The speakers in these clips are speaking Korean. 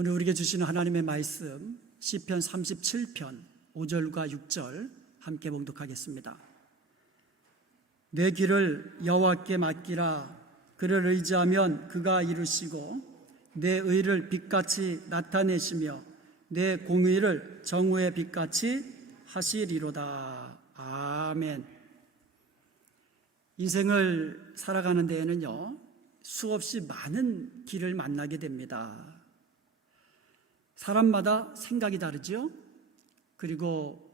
오늘 우리에게 주시는 하나님의 말씀 시편 37편 5절과 6절 함께 봉독하겠습니다. 내 길을 여호와께 맡기라. 그를 의지하면 그가 이루시고 내 의를 빛같이 나타내시며 내 공의를 정오의 빛같이 하시리로다. 아멘. 인생을 살아가는 데에는요, 수없이 많은 길을 만나게 됩니다. 사람마다 생각이 다르죠. 그리고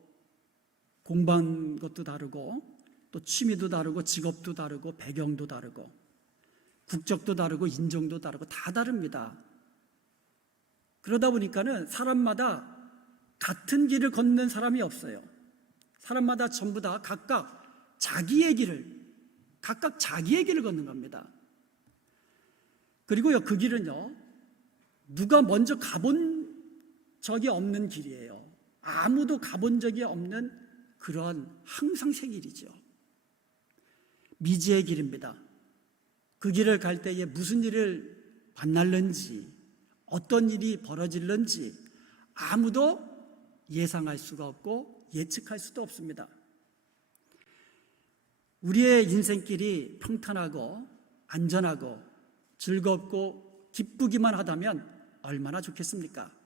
공부한 것도 다르고 또 취미도 다르고 직업도 다르고 배경도 다르고 국적도 다르고 인종도 다르고 다 다릅니다. 그러다 보니까는 사람마다 같은 길을 걷는 사람이 없어요. 사람마다 전부 다 각각 자기의 길을 걷는 겁니다. 그리고요, 그 길은요, 누가 먼저 가본 적이 없는 길이에요. 아무도 가본 적이 없는 그런 항상 새 길이죠. 미지의 길입니다. 그 길을 갈 때에 무슨 일을 만날는지, 어떤 일이 벌어질는지 아무도 예상할 수가 없고 예측할 수도 없습니다. 우리의 인생길이 평탄하고 안전하고 즐겁고 기쁘기만 하다면 얼마나 좋겠습니까?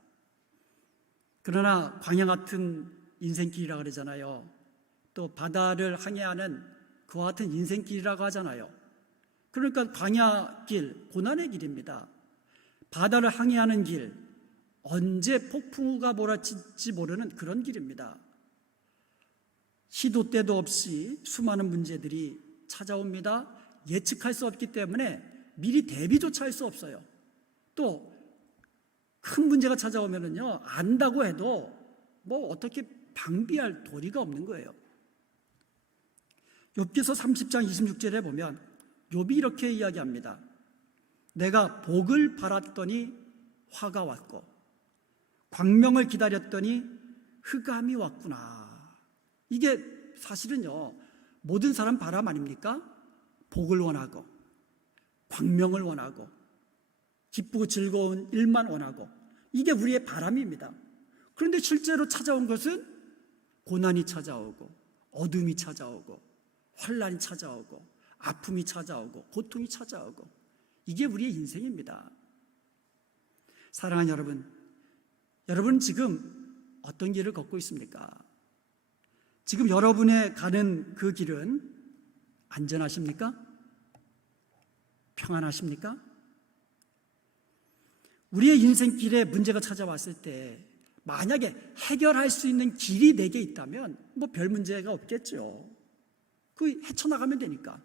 그러나 광야 같은 인생길이라고 그러잖아요. 또 바다를 항해하는 그와 같은 인생길이라고 하잖아요. 그러니까 광야길, 고난의 길입니다. 바다를 항해하는 길, 언제 폭풍우가 몰아칠지 모르는 그런 길입니다. 시도 때도 없이 수많은 문제들이 찾아옵니다. 예측할 수 없기 때문에 미리 대비조차 할 수 없어요. 또 큰 문제가 찾아오면은요, 안다고 해도 뭐 어떻게 방비할 도리가 없는 거예요. 욥기서 30장 26절에 보면 욥이 이렇게 이야기합니다. 내가 복을 바랐더니 화가 왔고 광명을 기다렸더니 흑암이 왔구나. 이게 사실은요, 모든 사람 바람 아닙니까? 복을 원하고 광명을 원하고 기쁘고 즐거운 일만 원하고 이게 우리의 바람입니다. 그런데 실제로 찾아온 것은 고난이 찾아오고 어둠이 찾아오고 환난이 찾아오고 아픔이 찾아오고 고통이 찾아오고 이게 우리의 인생입니다. 사랑하는 여러분, 여러분은 지금 어떤 길을 걷고 있습니까? 지금 여러분의 가는 그 길은 안전하십니까? 평안하십니까? 우리의 인생길에 문제가 찾아왔을 때 만약에 해결할 수 있는 길이 내게 있다면 뭐 별 문제가 없겠죠. 그 헤쳐나가면 되니까,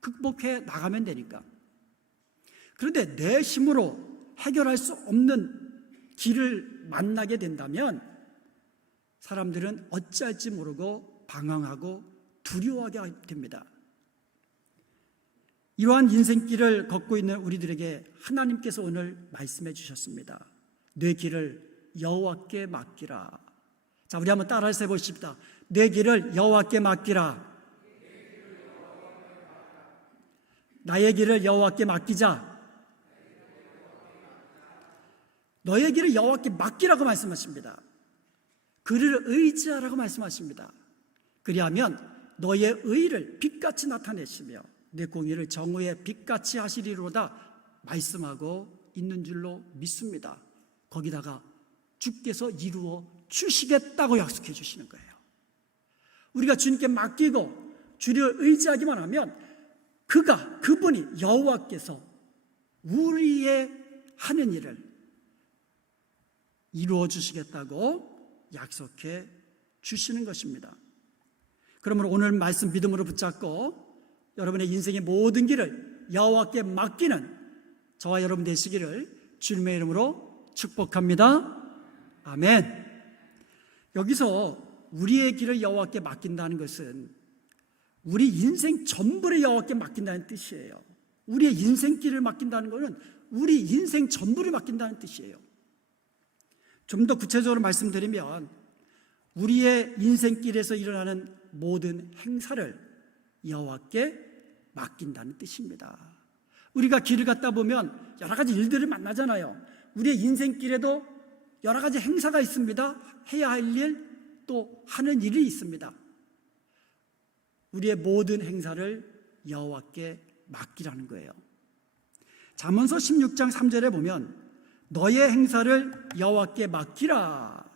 극복해 나가면 되니까. 그런데 내 힘으로 해결할 수 없는 길을 만나게 된다면 사람들은 어찌할지 모르고 방황하고 두려워하게 됩니다. 이러한 인생길을 걷고 있는 우리들에게 하나님께서 오늘 말씀해 주셨습니다. 내 길을 여호와께 맡기라. 자, 우리 한번 따라서 해보십시다. 내 길을 여호와께 맡기라. 나의 길을 여호와께 맡기자. 너의 길을 여호와께 맡기라고 말씀하십니다. 그를 의지하라고 말씀하십니다. 그리하면 너의 의를 빛같이 나타내시며 내 공의를 정오의 빛같이 하시리로다 말씀하고 있는 줄로 믿습니다. 거기다가 주께서 이루어 주시겠다고 약속해 주시는 거예요. 우리가 주님께 맡기고 주를 의지하기만 하면 그분이 여호와께서 우리의 하는 일을 이루어 주시겠다고 약속해 주시는 것입니다. 그러므로 오늘 말씀 믿음으로 붙잡고 여러분의 인생의 모든 길을 여호와께 맡기는 저와 여러분 되시기를 주님의 이름으로 축복합니다. 아멘. 여기서 우리의 길을 여호와께 맡긴다는 것은 우리 인생 전부를 여호와께 맡긴다는 뜻이에요. 우리의 인생길을 맡긴다는 것은 우리 인생 전부를 맡긴다는 뜻이에요. 좀 더 구체적으로 말씀드리면 우리의 인생길에서 일어나는 모든 행사를 여호와께 맡긴다는 뜻입니다. 우리가 길을 걷다 보면 여러 가지 일들을 만나잖아요. 우리의 인생길에도 여러 가지 행사가 있습니다. 해야 할 일, 또 하는 일이 있습니다. 우리의 모든 행사를 여호와께 맡기라는 거예요. 잠언서 16장 3절에 보면 너의 행사를 여호와께 맡기라.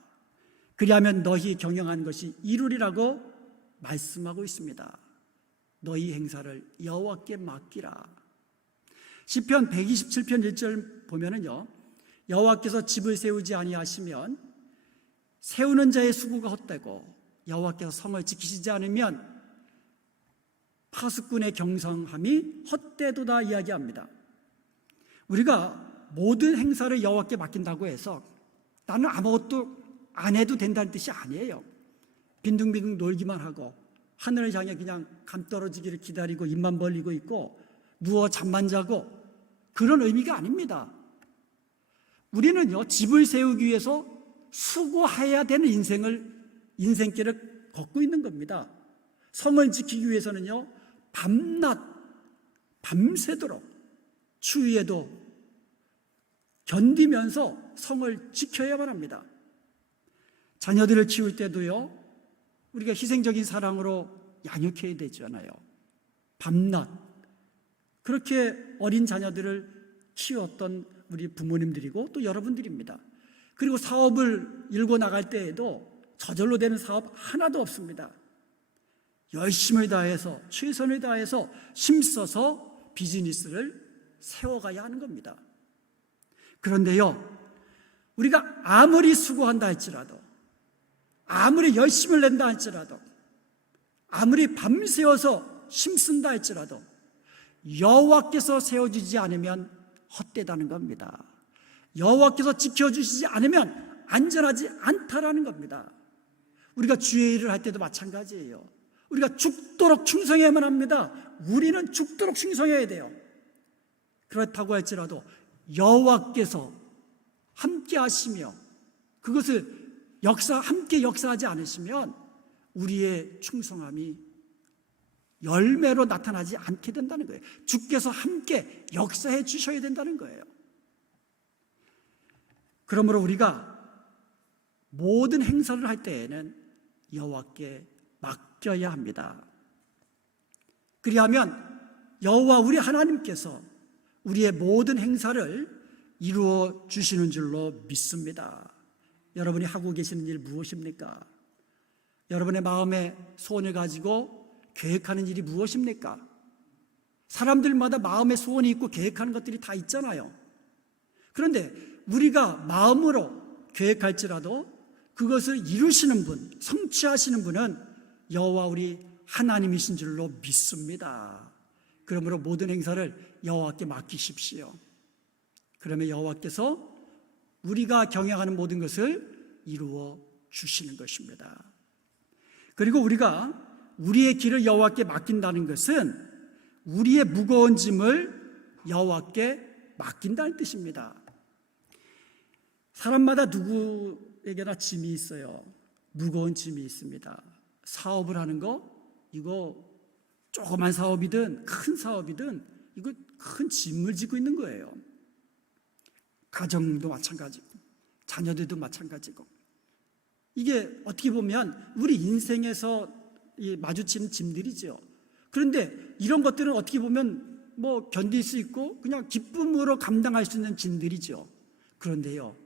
그리하면 너희 경영한 것이 이루리라고 말씀하고 있습니다. 너희 행사를 여호와께 맡기라. 시편 127편 1절 보면은요, 여호와께서 집을 세우지 아니하시면 세우는 자의 수고가 헛되고 여호와께서 성을 지키시지 않으면 파수꾼의 경성함이 헛되도다 이야기합니다. 우리가 모든 행사를 여호와께 맡긴다고 해서 나는 아무것도 안 해도 된다는 뜻이 아니에요. 빈둥빈둥 놀기만 하고 하늘을 향해 그냥 감 떨어지기를 기다리고 입만 벌리고 있고 누워 잠만 자고, 그런 의미가 아닙니다. 우리는요, 집을 세우기 위해서 수고해야 되는 인생길을 걷고 있는 겁니다. 성을 지키기 위해서는요, 밤낮 밤새도록 추위에도 견디면서 성을 지켜야만 합니다. 자녀들을 키울 때도요, 우리가 희생적인 사랑으로 양육해야 되잖아요. 밤낮 그렇게 어린 자녀들을 키웠던 우리 부모님들이고 또 여러분들입니다. 그리고 사업을 일궈 나갈 때에도 저절로 되는 사업 하나도 없습니다. 열심을 다해서 최선을 다해서 힘써서 비즈니스를 세워가야 하는 겁니다. 그런데요, 우리가 아무리 수고한다 할지라도, 아무리 열심을 낸다 할지라도, 아무리 밤새워서 힘쓴다 할지라도 여호와께서 세워주지 않으면 헛되다는 겁니다. 여호와께서 지켜주시지 않으면 안전하지 않다라는 겁니다. 우리가 주의 일을 할 때도 마찬가지예요. 우리가 죽도록 충성해야만 합니다. 우리는 죽도록 충성해야 돼요. 그렇다고 할지라도 여호와께서 함께 하시며 그것을 함께 역사하지 않으시면 우리의 충성함이 열매로 나타나지 않게 된다는 거예요. 주께서 함께 역사해 주셔야 된다는 거예요. 그러므로 우리가 모든 행사를 할 때에는 여호와께 맡겨야 합니다. 그리하면 여호와 우리 하나님께서 우리의 모든 행사를 이루어 주시는 줄로 믿습니다. 여러분이 하고 계시는 일 무엇입니까? 여러분의 마음에 소원을 가지고 계획하는 일이 무엇입니까? 사람들마다 마음의 소원이 있고 계획하는 것들이 다 있잖아요. 그런데 우리가 마음으로 계획할지라도 그것을 이루시는 분, 성취하시는 분은 여호와 우리 하나님이신 줄로 믿습니다. 그러므로 모든 행사를 여호와께 맡기십시오. 그러면 여호와께서 우리가 경영하는 모든 것을 이루어 주시는 것입니다. 그리고 우리가 우리의 길을 여호와께 맡긴다는 것은 우리의 무거운 짐을 여호와께 맡긴다는 뜻입니다. 사람마다 누구에게나 짐이 있어요. 무거운 짐이 있습니다. 사업을 하는 거, 이거 조그만 사업이든 큰 사업이든 이거 큰 짐을 지고 있는 거예요. 가정도 마찬가지고 자녀들도 마찬가지고, 이게 어떻게 보면 우리 인생에서 마주치는 짐들이죠. 그런데 이런 것들은 어떻게 보면 견딜 수 있고 그냥 기쁨으로 감당할 수 있는 짐들이죠. 그런데요,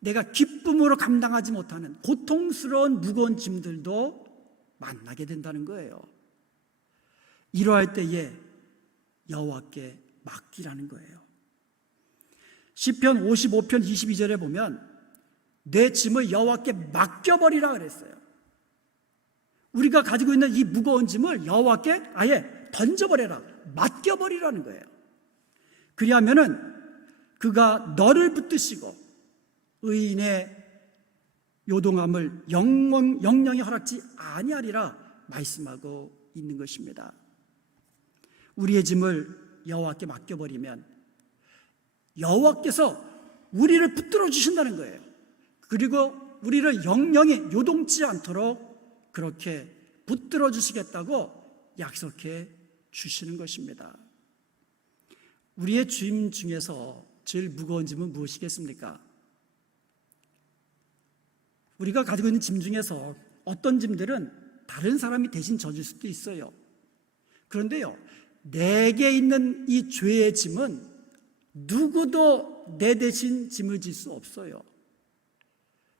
내가 기쁨으로 감당하지 못하는 고통스러운 무거운 짐들도 만나게 된다는 거예요. 이러할 때에 여호와께 맡기라는 거예요. 시편 55편 22절에 보면 내 짐을 여호와께 맡겨버리라 그랬어요. 우리가 가지고 있는 이 무거운 짐을 여호와께 아예 던져버려라, 맡겨버리라는 거예요. 그리하면은 그가 너를 붙드시고 의인의 요동함을 영영이 허락지 아니하리라 말씀하고 있는 것입니다. 우리의 짐을 여호와께 맡겨버리면 여호와께서 우리를 붙들어 주신다는 거예요. 그리고 우리를 영영이 요동치 않도록 그렇게 붙들어 주시겠다고 약속해 주시는 것입니다. 우리의 짐 중에서 제일 무거운 짐은 무엇이겠습니까? 우리가 가지고 있는 짐 중에서 어떤 짐들은 다른 사람이 대신 져줄 수도 있어요. 그런데요, 내게 있는 이 죄의 짐은 누구도 내 대신 짐을 질 수 없어요.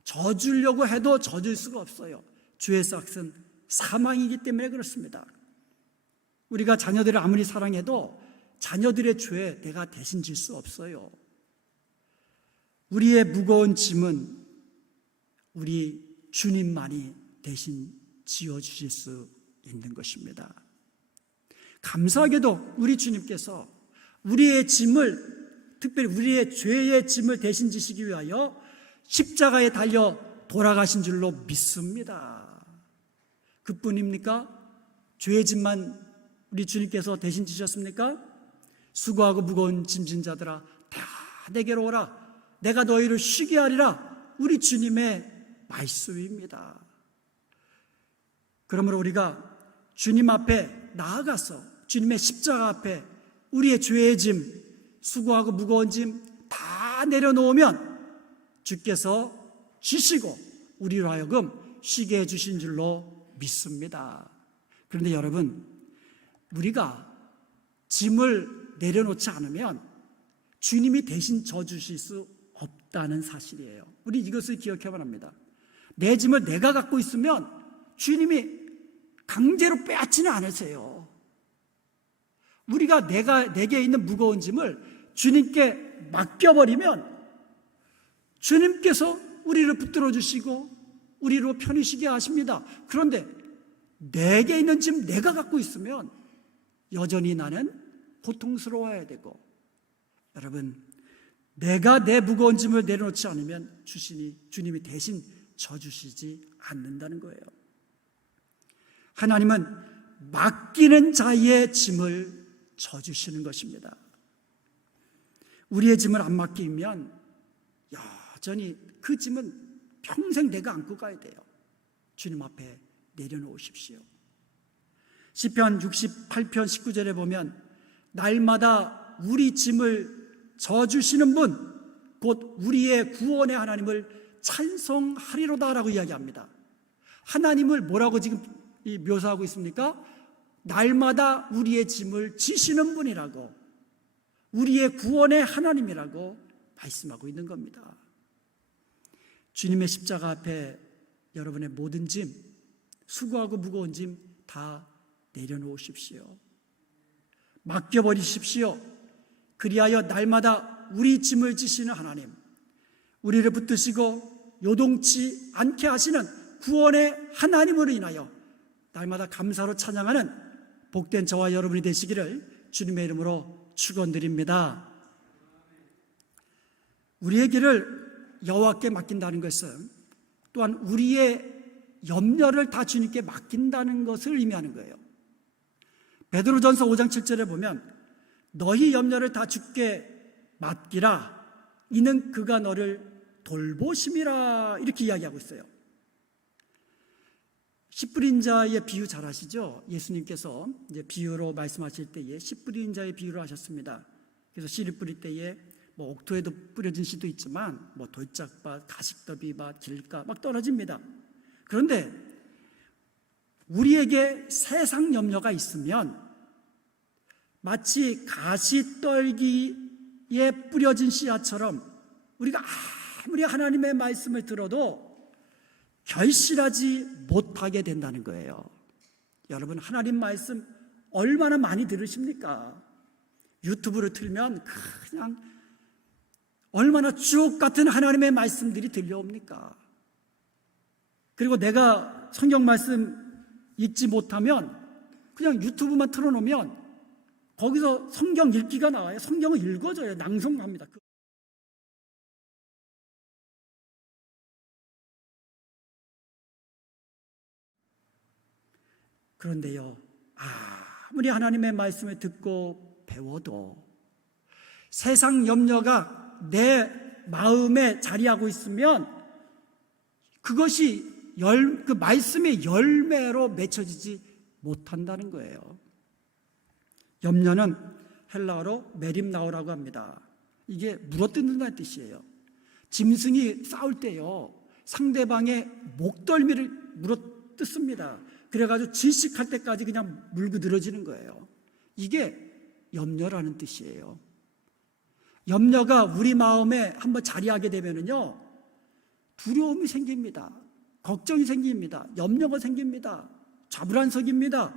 져주려고 해도 져줄 수가 없어요. 죄의 삭은 사망이기 때문에 그렇습니다. 우리가 자녀들을 아무리 사랑해도 자녀들의 죄에 내가 대신 질 수 없어요. 우리의 무거운 짐은 우리 주님만이 대신 지어주실 수 있는 것입니다. 감사하게도 우리 주님께서 우리의 짐을, 특별히 우리의 죄의 짐을 대신 지시기 위하여 십자가에 달려 돌아가신 줄로 믿습니다. 그뿐입니까? 죄의 짐만 우리 주님께서 대신 지셨습니까? 수고하고 무거운 짐진 자들아 다 내게로 오라, 내가 너희를 쉬게 하리라, 우리 주님의 말씀입니다. 그러므로 우리가 주님 앞에 나아가서 주님의 십자가 앞에 우리의 죄의 짐, 수고하고 무거운 짐 다 내려놓으면 주께서 주시고 우리로 하여금 쉬게 해주신 줄로 믿습니다. 그런데 여러분, 우리가 짐을 내려놓지 않으면 주님이 대신 져주실 수 없다는 사실이에요. 우리 이것을 기억해야 합니다. 내 짐을 내가 갖고 있으면 주님이 강제로 빼앗지는 않으세요. 우리가 내게 있는 무거운 짐을 주님께 맡겨버리면 주님께서 우리를 붙들어 주시고 우리로 편히 쉬게 하십니다. 그런데 내게 있는 짐 내가 갖고 있으면 여전히 나는 고통스러워야 되고, 여러분, 내가 내 무거운 짐을 내려놓지 않으면 주님이 대신 져주시지 않는다는 거예요. 하나님은 맡기는 자의 짐을 져주시는 것입니다. 우리의 짐을 안 맡기면 여전히 그 짐은 평생 내가 안고 가야 돼요. 주님 앞에 내려놓으십시오. 시편 68편 19절에 보면 날마다 우리 짐을 져주시는 분, 곧 우리의 구원의 하나님을 찬송하리로다라고 이야기합니다. 하나님을 뭐라고 지금 묘사하고 있습니까? 날마다 우리의 짐을 지시는 분이라고, 우리의 구원의 하나님이라고 말씀하고 있는 겁니다. 주님의 십자가 앞에 여러분의 모든 짐, 수고하고 무거운 짐 다 내려놓으십시오. 맡겨버리십시오. 그리하여 날마다 우리 짐을 지시는 하나님, 우리를 붙드시고 요동치 않게 하시는 구원의 하나님으로 인하여 날마다 감사로 찬양하는 복된 저와 여러분이 되시기를 주님의 이름으로 축원드립니다. 우리의 길을 여호와께 맡긴다는 것은 또한 우리의 염려를 다 주님께 맡긴다는 것을 의미하는 거예요. 베드로전서 5장 7절에 보면 너희 염려를 다 주께 맡기라, 이는 그가 너를 돌보심이라, 이렇게 이야기하고 있어요. 씨 뿌린 자의 비유 잘 아시죠? 예수님께서 이제 비유로 말씀하실 때에 씨 뿌린 자의 비유를 하셨습니다. 그래서 씨를 뿌릴 때에 옥토에도 뿌려진 씨도 있지만 돌짝밭, 가식더비밭, 길가 막 떨어집니다. 그런데 우리에게 세상 염려가 있으면 마치 가시떨기에 뿌려진 씨앗처럼 우리가 아무리 하나님의 말씀을 들어도 결실하지 못하게 된다는 거예요. 여러분, 하나님 말씀 얼마나 많이 들으십니까? 유튜브를 틀면 그냥 얼마나 주옥 같은 하나님의 말씀들이 들려옵니까? 그리고 내가 성경 말씀 읽지 못하면 그냥 유튜브만 틀어놓으면 거기서 성경 읽기가 나와요. 성경을 읽어줘요. 낭송합니다. 그런데요, 아무리 하나님의 말씀을 듣고 배워도 세상 염려가 내 마음에 자리하고 있으면 그것이 그 말씀의 열매로 맺혀지지 못한다는 거예요. 염려는 헬라어로 메림나오라고 합니다. 이게 물어뜯는다는 뜻이에요. 짐승이 싸울 때요, 상대방의 목덜미를 물어뜯습니다. 그래가지고 질식할 때까지 그냥 물고 늘어지는 거예요. 이게 염려라는 뜻이에요. 염려가 우리 마음에 한번 자리하게 되면은요, 두려움이 생깁니다. 걱정이 생깁니다. 염려가 생깁니다. 좌불안석입니다.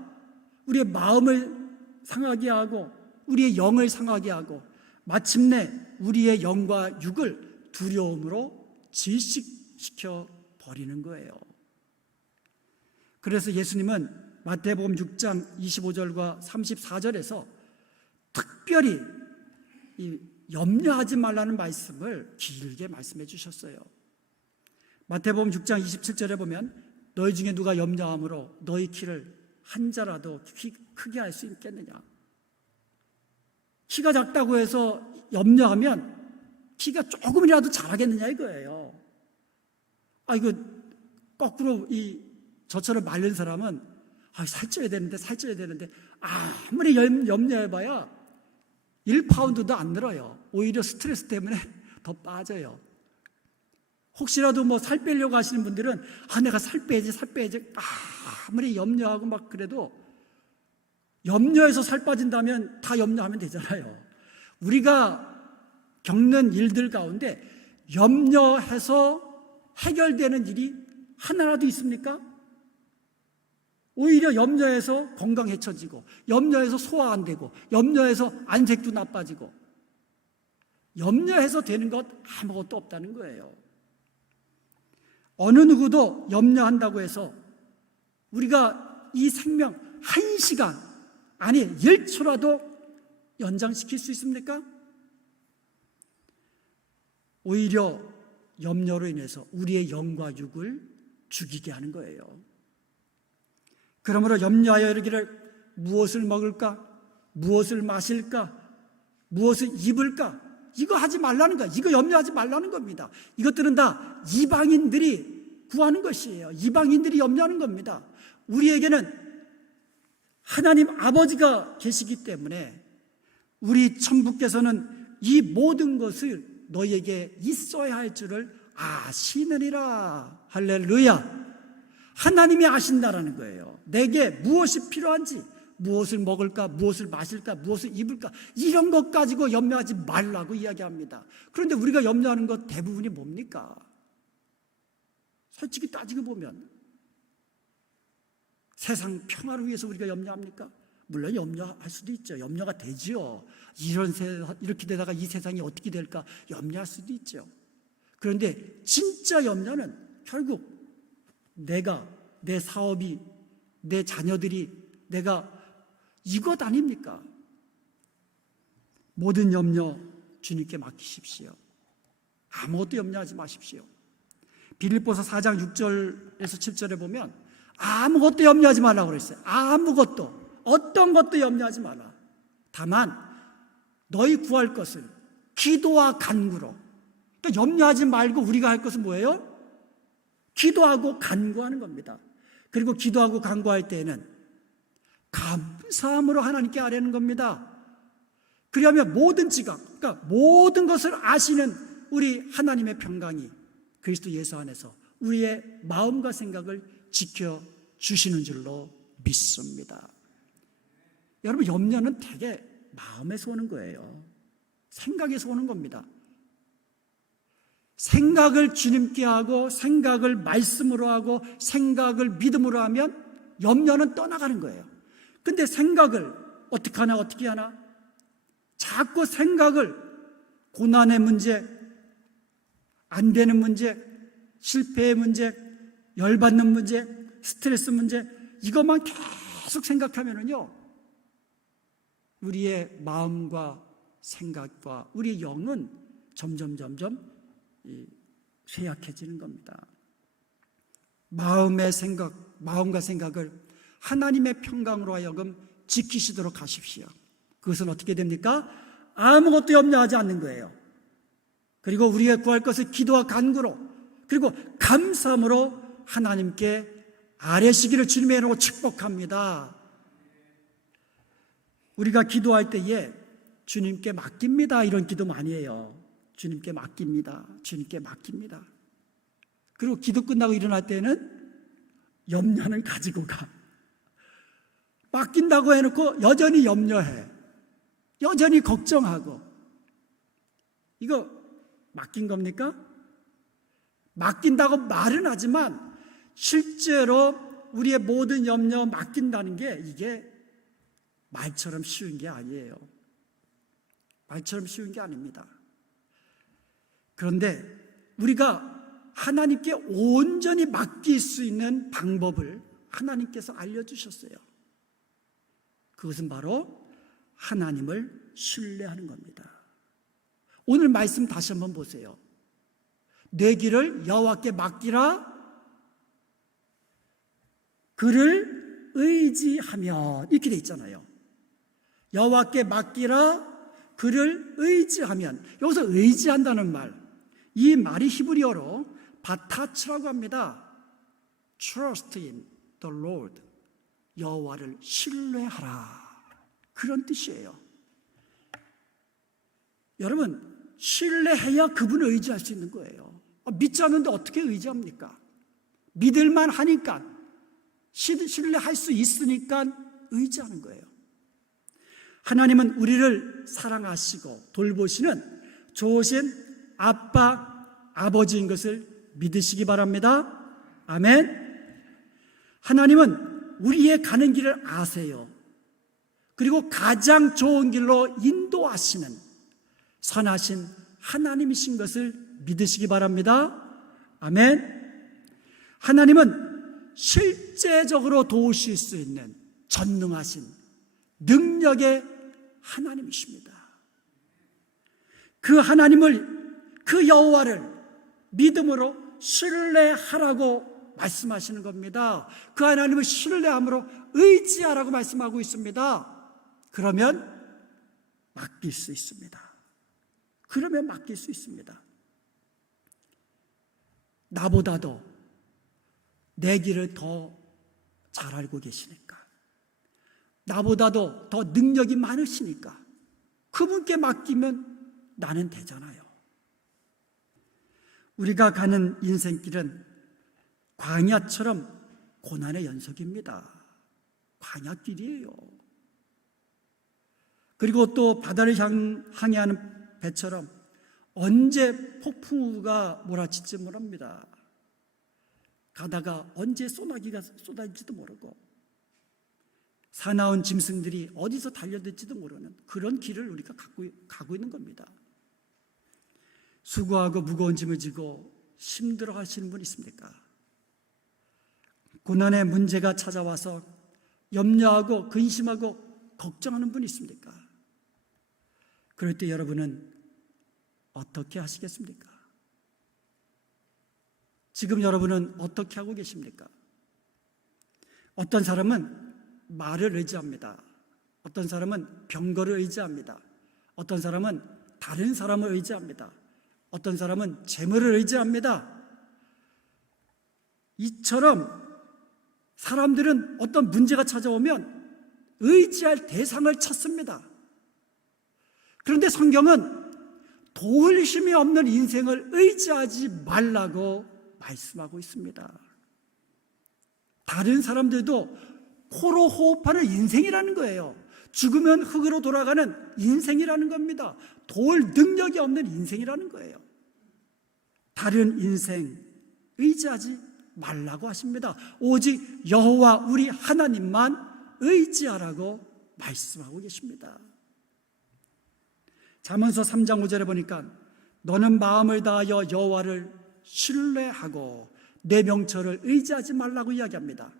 우리의 마음을 상하게 하고 우리의 영을 상하게 하고 마침내 우리의 영과 육을 두려움으로 질식시켜 버리는 거예요. 그래서 예수님은 마태복음 6장 25절과 34절에서 특별히 이 염려하지 말라는 말씀을 길게 말씀해 주셨어요. 마태복음 6장 27절에 보면 너희 중에 누가 염려함으로 너희 키를 한 자라도 크게 할 수 있겠느냐. 키가 작다고 해서 염려하면 키가 조금이라도 자라겠느냐 이거예요. 이거 거꾸로 저처럼 마른 사람은 살쪄야 되는데 아무리 염려해봐야 1파운드도 안 늘어요. 오히려 스트레스 때문에 더 빠져요. 혹시라도 살 빼려고 하시는 분들은 내가 살 빼야지 아무리 염려하고 막 그래도 염려해서 살 빠진다면 다 염려하면 되잖아요. 우리가 겪는 일들 가운데 염려해서 해결되는 일이 하나라도 있습니까? 오히려 염려해서 건강 해쳐지고 염려해서 소화 안 되고 염려해서 안색도 나빠지고 염려해서 되는 것 아무것도 없다는 거예요. 어느 누구도 염려한다고 해서 우리가 이 생명 1시간 아니 1초라도 연장시킬 수 있습니까? 오히려 염려로 인해서 우리의 영과 육을 죽이게 하는 거예요. 그러므로 염려하여 이르기를 무엇을 먹을까? 무엇을 마실까? 무엇을 입을까? 이거 하지 말라는 거야. 이거 염려하지 말라는 겁니다. 이것들은 다 이방인들이 구하는 것이에요. 이방인들이 염려하는 겁니다. 우리에게는 하나님 아버지가 계시기 때문에 우리 천부께서는 이 모든 것을 너희에게 있어야 할 줄을 아시느니라. 할렐루야. 하나님이 아신다라는 거예요. 내게 무엇이 필요한지, 무엇을 먹을까, 무엇을 마실까, 무엇을 입을까, 이런 것 가지고 염려하지 말라고 이야기합니다. 그런데 우리가 염려하는 것 대부분이 뭡니까? 솔직히 따지고 보면 세상 평화를 위해서 우리가 염려합니까? 물론 염려할 수도 있죠. 염려가 되죠. 이렇게 되다가 이 세상이 어떻게 될까 염려할 수도 있죠. 그런데 진짜 염려는 결국 내가, 내 사업이, 내 자녀들이, 내가 이것 아닙니까? 모든 염려 주님께 맡기십시오. 아무것도 염려하지 마십시오. 빌립보서 4장 6절에서 7절에 보면 아무것도 염려하지 말라고 그랬어요. 아무것도, 어떤 것도 염려하지 마라. 다만 너희 구할 것을 기도와 간구로. 그러니까 염려하지 말고 우리가 할 것은 뭐예요? 기도하고 간구하는 겁니다. 그리고 기도하고 간구할 때에는 감사함으로 하나님께 아뢰는 겁니다. 그리하면 모든 지각, 그러니까 모든 것을 아시는 우리 하나님의 평강이 그리스도 예수 안에서 우리의 마음과 생각을 지켜주시는 줄로 믿습니다. 여러분, 염려는 되게 마음에서 오는 거예요. 생각에서 오는 겁니다. 생각을 주님께 하고 생각을 말씀으로 하고 생각을 믿음으로 하면 염려는 떠나가는 거예요. 근데 생각을 어떻게 하나? 자꾸 생각을 고난의 문제, 안 되는 문제, 실패의 문제, 열받는 문제, 스트레스 문제, 이것만 계속 생각하면은요, 우리의 마음과 생각과 우리의 영은 점점 쇠약해지는 겁니다. 마음과 생각을 하나님의 평강으로 하여금 지키시도록 하십시오. 그것은 어떻게 됩니까? 아무것도 염려하지 않는 거예요. 그리고 우리가 구할 것을 기도와 간구로, 그리고 감사함으로 하나님께 아뢰시기를 주님의 이름으로 축복합니다. 우리가 기도할 때에 주님께 맡깁니다. 이런 기도 많이 해요. 주님께 맡깁니다. 주님께 맡깁니다. 그리고 기도 끝나고 일어날 때는 염려는 가지고 가. 맡긴다고 해놓고 여전히 염려해. 여전히 걱정하고. 이거 맡긴 겁니까? 맡긴다고 말은 하지만 실제로 우리의 모든 염려 맡긴다는 게 이게 말처럼 쉬운 게 아니에요. 말처럼 쉬운 게 아닙니다. 그런데 우리가 하나님께 온전히 맡길 수 있는 방법을 하나님께서 알려주셨어요. 그것은 바로 하나님을 신뢰하는 겁니다. 오늘 말씀 다시 한번 보세요. 내 길을 여호와께 맡기라. 그를 의지하면, 이렇게 돼 있잖아요. 여호와께 맡기라. 그를 의지하면. 여기서 의지한다는 말, 이 말이 히브리어로 바타츠라고 합니다. Trust in the Lord. 여호와를 신뢰하라. 그런 뜻이에요. 여러분, 신뢰해야 그분을 의지할 수 있는 거예요. 믿지 않는데 어떻게 의지합니까? 믿을만 하니까, 신뢰할 수 있으니까 의지하는 거예요. 하나님은 우리를 사랑하시고 돌보시는 좋으신 아빠, 아버지인 것을 믿으시기 바랍니다. 아멘. 하나님은 우리의 가는 길을 아세요. 그리고 가장 좋은 길로 인도하시는 선하신 하나님이신 것을 믿으시기 바랍니다. 아멘. 하나님은 실제적으로 도우실 수 있는 전능하신 능력의 하나님이십니다. 그 하나님을, 그 여호와를 믿음으로 신뢰하라고 말씀하시는 겁니다. 그 하나님을 신뢰함으로 의지하라고 말씀하고 있습니다. 그러면 맡길 수 있습니다. 그러면 맡길 수 있습니다. 나보다도 내 길을 더 잘 알고 계시니까, 나보다도 더 능력이 많으시니까 그분께 맡기면 나는 되잖아요. 우리가 가는 인생길은 광야처럼 고난의 연속입니다. 광야길이에요. 그리고 또 바다를 항해하는 배처럼 언제 폭풍우가 몰아칠지 모릅니다. 가다가 언제 소나기가 쏟아질지도 모르고 사나운 짐승들이 어디서 달려들지도 모르는 그런 길을 우리가 가고 있는 겁니다. 수고하고 무거운 짐을 지고 힘들어 하시는 분 있습니까? 고난의 문제가 찾아와서 염려하고 근심하고 걱정하는 분 있습니까? 그럴 때 여러분은 어떻게 하시겠습니까? 지금 여러분은 어떻게 하고 계십니까? 어떤 사람은 말을 의지합니다. 어떤 사람은 병거를 의지합니다. 어떤 사람은 다른 사람을 의지합니다. 어떤 사람은 재물을 의지합니다. 이처럼 사람들은 어떤 문제가 찾아오면 의지할 대상을 찾습니다. 그런데 성경은 도울 힘이 없는 인생을 의지하지 말라고 말씀하고 있습니다. 다른 사람들도 코로 호흡하는 인생이라는 거예요. 죽으면 흙으로 돌아가는 인생이라는 겁니다. 도울 능력이 없는 인생이라는 거예요. 다른 인생 의지하지 말라고 하십니다. 오직 여호와 우리 하나님만 의지하라고 말씀하고 계십니다. 잠언서 3장 5절에 보니까 너는 마음을 다하여 여호와를 신뢰하고 내 명철을 의지하지 말라고 이야기합니다.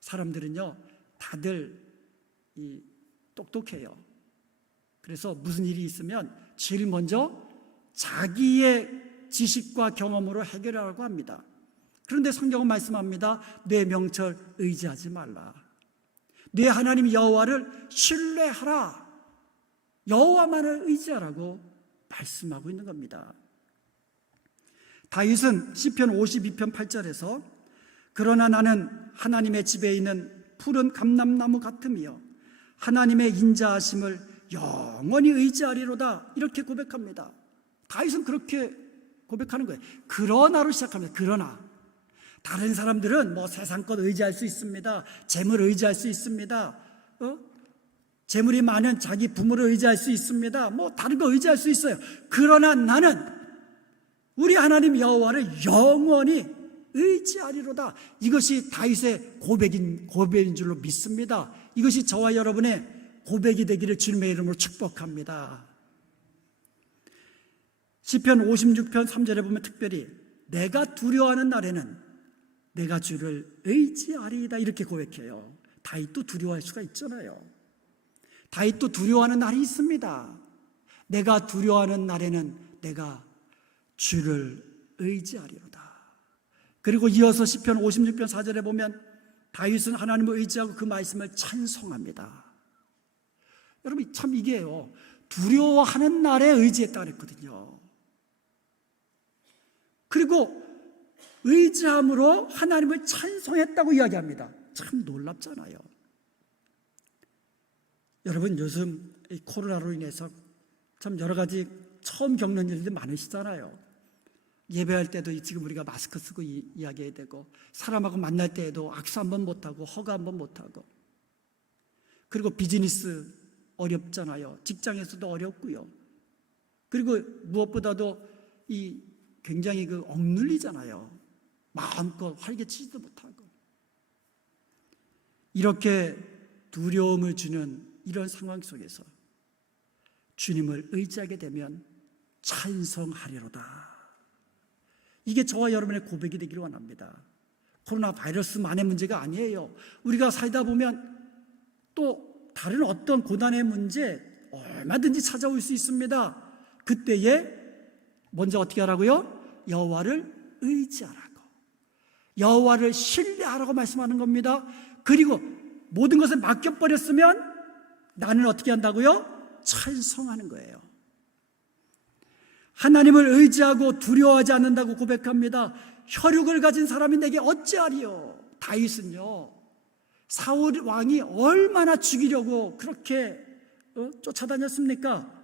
사람들은요 다들 똑똑해요. 그래서 무슨 일이 있으면 제일 먼저 자기의 지식과 경험으로 해결하라고 합니다. 그런데 성경은 말씀합니다. 내 명철 의지하지 말라. 내 하나님 여호와를 신뢰하라. 여호와만을 의지하라고 말씀하고 있는 겁니다. 다윗은 시편 52편 8절에서 그러나 나는 하나님의 집에 있는 푸른 감람나무 같으며 하나님의 인자하심을 영원히 의지하리로다 이렇게 고백합니다. 다윗은 그렇게 고백하는 거예요. 그러나로 시작합니다. 그러나 다른 사람들은 뭐 세상껏 의지할 수 있습니다. 재물 의지할 수 있습니다. 재물이 많은 자기 부모를 의지할 수 있습니다. 뭐 다른 거 의지할 수 있어요. 그러나 나는 우리 하나님 여호와를 영원히 의지하리로다. 이것이 다윗의 고백인 줄로 믿습니다. 이것이 저와 여러분의 고백이 되기를 주님의 이름으로 축복합니다. 시편 56편 3절에 보면 특별히 내가 두려워하는 날에는 내가 주를 의지하리이다 이렇게 고백해요. 다윗도 두려워할 수가 있잖아요. 다윗도 두려워하는 날이 있습니다. 내가 두려워하는 날에는 내가 주를 의지하리로다. 그리고 이어서 시편 56편 4절에 보면 다윗은 하나님을 의지하고 그 말씀을 찬송합니다. 여러분 참 이게요, 두려워하는 날에 의지했다 그랬거든요. 그리고 의지함으로 하나님을 찬송했다고 이야기합니다. 참 놀랍잖아요. 여러분 요즘 코로나로 인해서 참 여러 가지 처음 겪는 일들이 많으시잖아요. 예배할 때도 지금 우리가 마스크 쓰고 이야기해야 되고, 사람하고 만날 때에도 악수 한번 못하고 허가 한번 못하고, 그리고 비즈니스 어렵잖아요. 직장에서도 어렵고요. 그리고 무엇보다도 이 굉장히 억눌리잖아요. 마음껏 활개치지도 못하고. 이렇게 두려움을 주는 이런 상황 속에서 주님을 의지하게 되면 찬송하리로다. 이게 저와 여러분의 고백이 되기를 원합니다. 코로나 바이러스만의 문제가 아니에요. 우리가 살다 보면 또 다른 어떤 고난의 문제 얼마든지 찾아올 수 있습니다. 그때에 먼저 어떻게 하라고요? 여호와를 의지하라고, 여호와를 신뢰하라고 말씀하는 겁니다. 그리고 모든 것을 맡겨버렸으면 나는 어떻게 한다고요? 찬송하는 거예요. 하나님을 의지하고 두려워하지 않는다고 고백합니다. 혈육을 가진 사람이 내게 어찌하리요? 다윗은요, 사울 왕이 얼마나 죽이려고 그렇게 쫓아다녔습니까?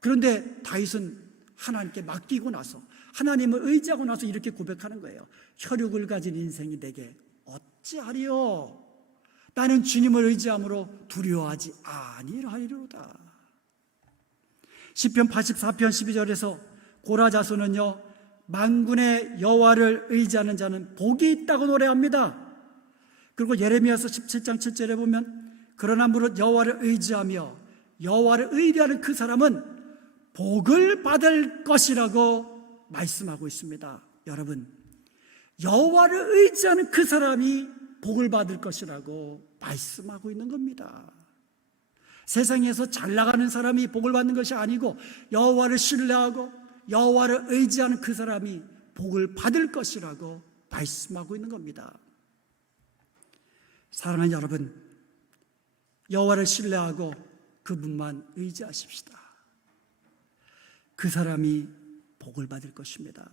그런데 다윗은 하나님께 맡기고 나서, 하나님을 의지하고 나서 이렇게 고백하는 거예요. 혈육을 가진 인생이 내게 어찌하리요? 나는 주님을 의지함으로 두려워하지 아니하리로다. 시편 84편 12절에서 고라 자손은요, 만군의 여호와를 의지하는 자는 복이 있다고 노래합니다. 그리고 예레미야서 17장 7절에 보면 그러나 무릇 여호와를 의지하며 여호와를 의뢰하는 그 사람은 복을 받을 것이라고 말씀하고 있습니다. 여러분, 여호와를 의지하는 그 사람이 복을 받을 것이라고 말씀하고 있는 겁니다. 세상에서 잘 나가는 사람이 복을 받는 것이 아니고 여호와를 신뢰하고 여호와를 의지하는 그 사람이 복을 받을 것이라고 말씀하고 있는 겁니다. 사랑하는 여러분, 여호와를 신뢰하고 그분만 의지하십시다. 그 사람이 복을 받을 것입니다.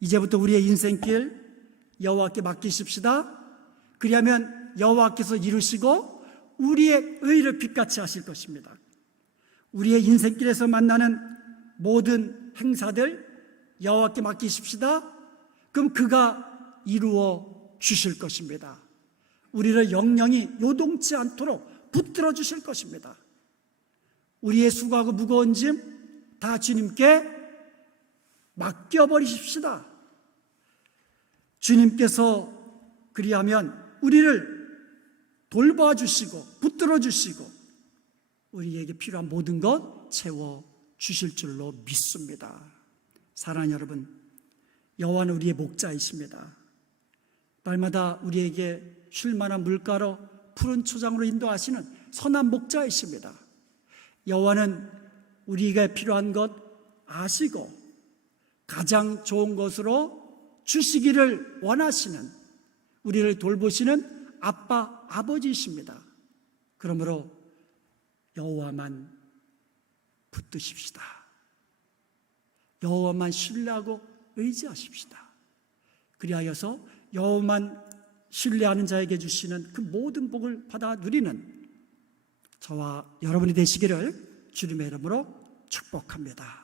이제부터 우리의 인생길 여호와께 맡기십시다. 그리하면 여호와께서 이루시고 우리의 의를 빛같이 하실 것입니다. 우리의 인생길에서 만나는 모든 행사들 여호와께 맡기십시다. 그럼 그가 이루어 주실 것입니다. 우리를 영영이 요동치 않도록 붙들어 주실 것입니다. 우리의 수고하고 무거운 짐 다 주님께 맡겨버리십시다. 주님께서 그리하면 우리를 돌봐주시고 붙들어주시고 우리에게 필요한 모든 것 채워주실 줄로 믿습니다. 사랑하는 여러분, 여호와는 우리의 목자이십니다. 날마다 우리에게 쉴만한 물가로 푸른 초장으로 인도하시는 선한 목자이십니다. 여호와는 우리가 필요한 것 아시고 가장 좋은 것으로 주시기를 원하시는, 우리를 돌보시는 아빠, 아버지이십니다. 그러므로 여호와만 붙드십시다. 여호와만 신뢰하고 의지하십시다. 그리하여서 여호와만 신뢰하는 자에게 주시는 그 모든 복을 받아 누리는 저와 여러분이 되시기를 주님의 이름으로 축복합니다.